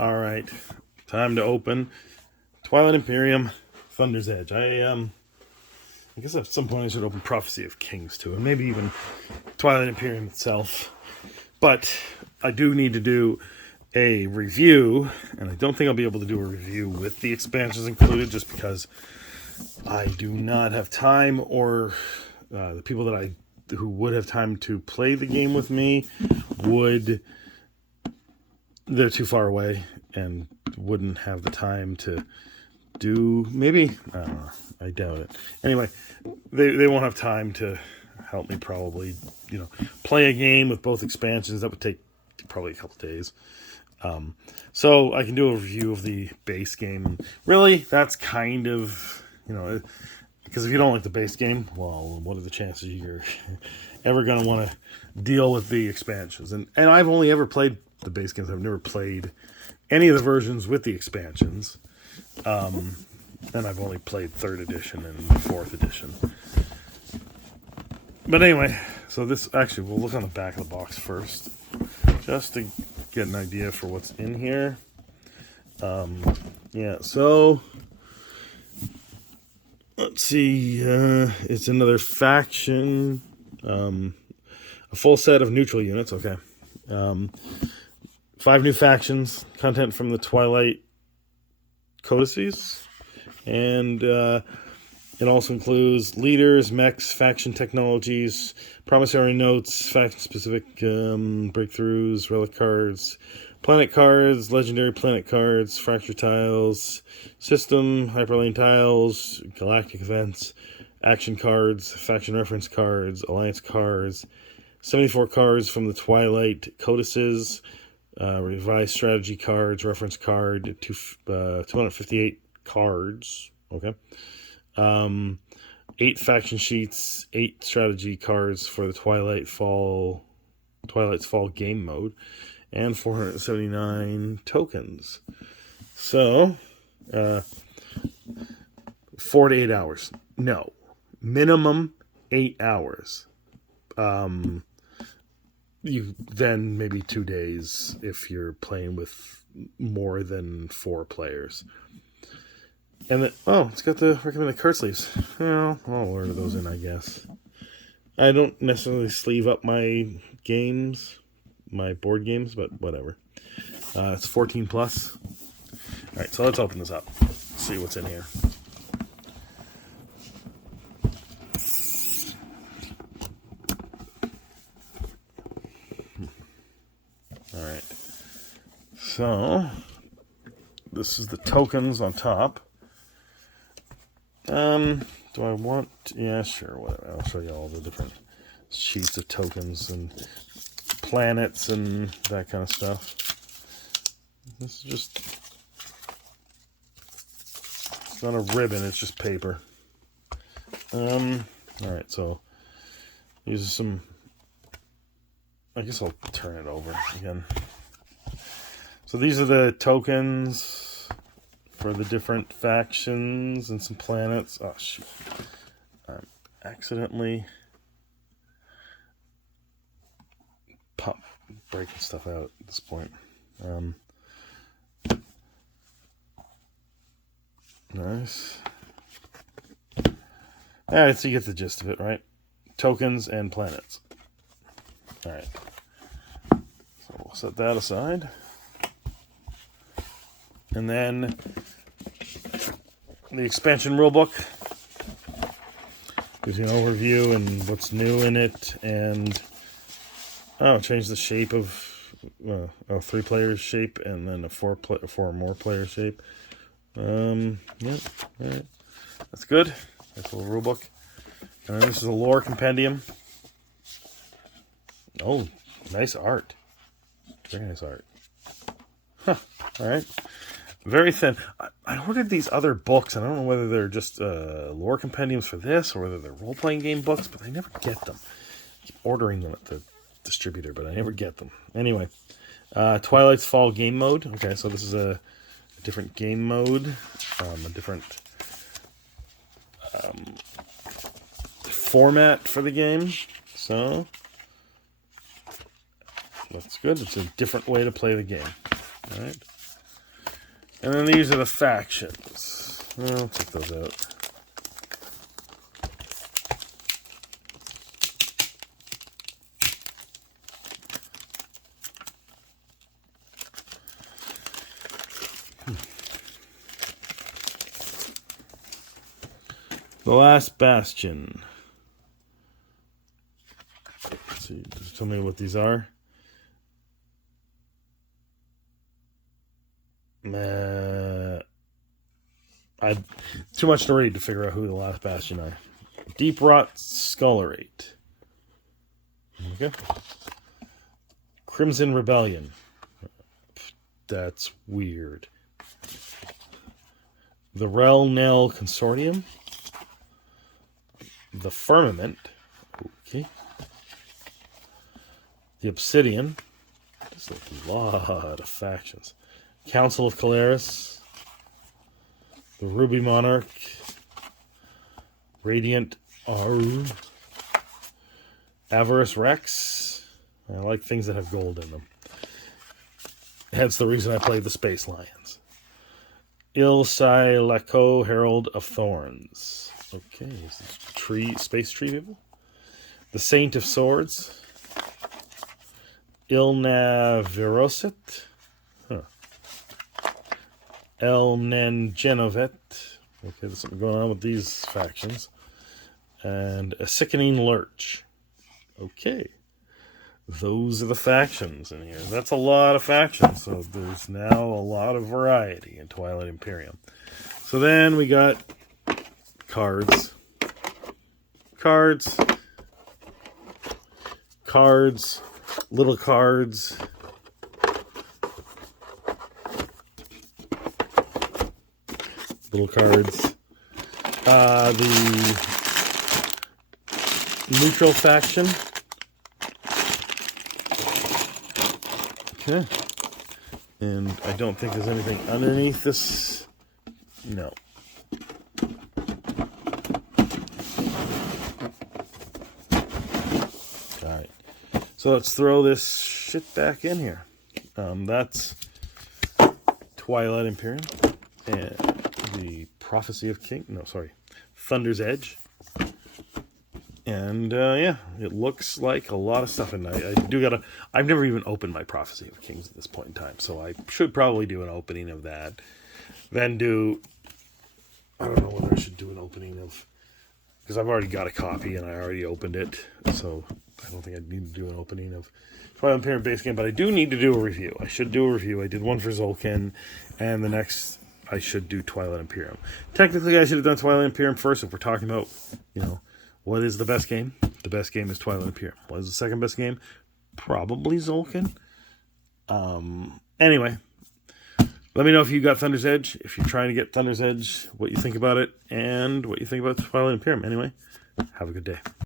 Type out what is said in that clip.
All right, time to open Twilight Imperium, Thunder's Edge. I guess at some point I should open Prophecy of Kings too, and maybe even Twilight Imperium itself. But I do need to do a review, and I don't think I'll be able to do a review with the expansions included, just because I do not have time, or the people who would have time to play the game with me they're too far away and wouldn't have the time to do, maybe, I don't know, I doubt it. Anyway, they won't have time to help me probably, play a game with both expansions. That would take probably a couple days. So I can do a review of the base game. Really, that's kind of, because if you don't like the base game, well, what are the chances you're ever going to want to deal with the expansions? And I've only ever played the base games. I've never played any of the versions with the expansions. And I've only played 3rd edition and 4th edition. But anyway, so this, actually, we'll look on the back of the box first, just to get an idea for what's in here. So let's see, it's another faction, a full set of neutral units, okay. 5 new factions, content from the Twilight codices, and it also includes leaders, mechs, faction technologies, promissory notes, faction-specific breakthroughs, relic cards, planet cards, legendary planet cards, fracture tiles, system, hyperlane tiles, galactic events, action cards, faction reference cards, alliance cards, 74 cards from the Twilight codices, revised strategy cards, reference card, 258 cards, okay. 8 faction sheets, 8 strategy cards for the Twilight's Fall game mode, and 479 tokens. So, 4 to 8 hours. No, minimum 8 hours. You then maybe 2 days if you're playing with more than 4 players. And then, it's got the recommended card sleeves. Well, I'll order those in, I guess. I don't necessarily sleeve up my games, my board games, but whatever. It's 14 plus. All right, so let's open this up. See what's in here. All right. So this is the tokens on top. Do I want... Yeah, sure, whatever. I'll show you all the different sheets of tokens and planets and that kind of stuff. This is just... It's not a ribbon, it's just paper. Alright, so these are some... I guess I'll turn it over again. So these are the tokens for the different factions and some planets. Oh, shoot. I'm accidentally breaking stuff out at this point. Nice. Alright, so you get the gist of it, right? Tokens and planets. Alright. So we'll set that aside. And then the expansion rulebook gives you an overview and what's new in it, and change the shape of a 3-player shape and then a 4 or more player shape. All right, that's good. That's a little rulebook. And then this is a lore compendium. Oh, nice art. Very nice art. Huh. All right. Very thin. I ordered these other books, and I don't know whether they're just lore compendiums for this or whether they're role-playing game books, but I never get them. I keep ordering them at the distributor, but I never get them. Anyway, Twilight's Fall game mode. Okay, so this is a different game mode, a different format for the game. So that's good. It's a different way to play the game. All right. And then these are the factions. I'll check those out. The Last Bastion. Let's see, just tell me what these are. Too much to read to figure out who the Last Bastion are. Deep Rot Scullerate. Okay. Crimson Rebellion. That's weird. The Rel Nel Consortium. The Firmament. Okay. The Obsidian. There's a lot of factions. Council of Calaris. The Ruby Monarch. Radiant Aru. Avarice Rex. I like things that have gold in them. Hence the reason I played the Space Lions. Ilsai Lako, Herald of Thorns. Okay, is this space tree people? The Saint of Swords. Ilna Virosit. Huh. Elnen Genovet. Okay, there's something going on with these factions. And a Sickening Lurch. Okay. Those are the factions in here. That's a lot of factions. So there's now a lot of variety in Twilight Imperium. So then we got cards. Cards. Cards. Little cards. Little cards. The neutral faction. Okay. And I don't think there's anything underneath this. No. Alright. So let's throw this shit back in here. That's Twilight Imperium. And the Prophecy of King. No, sorry. Thunder's Edge. And, yeah, it looks like a lot of stuff. And I do gotta... I've never even opened my Prophecy of Kings at this point in time. So I should probably do an opening of that. Then do... I don't know whether I should do an opening of... Because I've already got a copy and I already opened it. So I don't think I need to do an opening of Twilight Imperium base game. But I do need to do a review. I should do a review. I did one for Zolkin. And the next... I should do Twilight Imperium. Technically, I should have done Twilight Imperium first if we're talking about, you know... What is the best game? The best game is Twilight Imperium. What is the second best game? Probably Zolkin. Anyway, let me know if you got Thunder's Edge, if you're trying to get Thunder's Edge, what you think about it, and what you think about Twilight Imperium. Anyway, have a good day.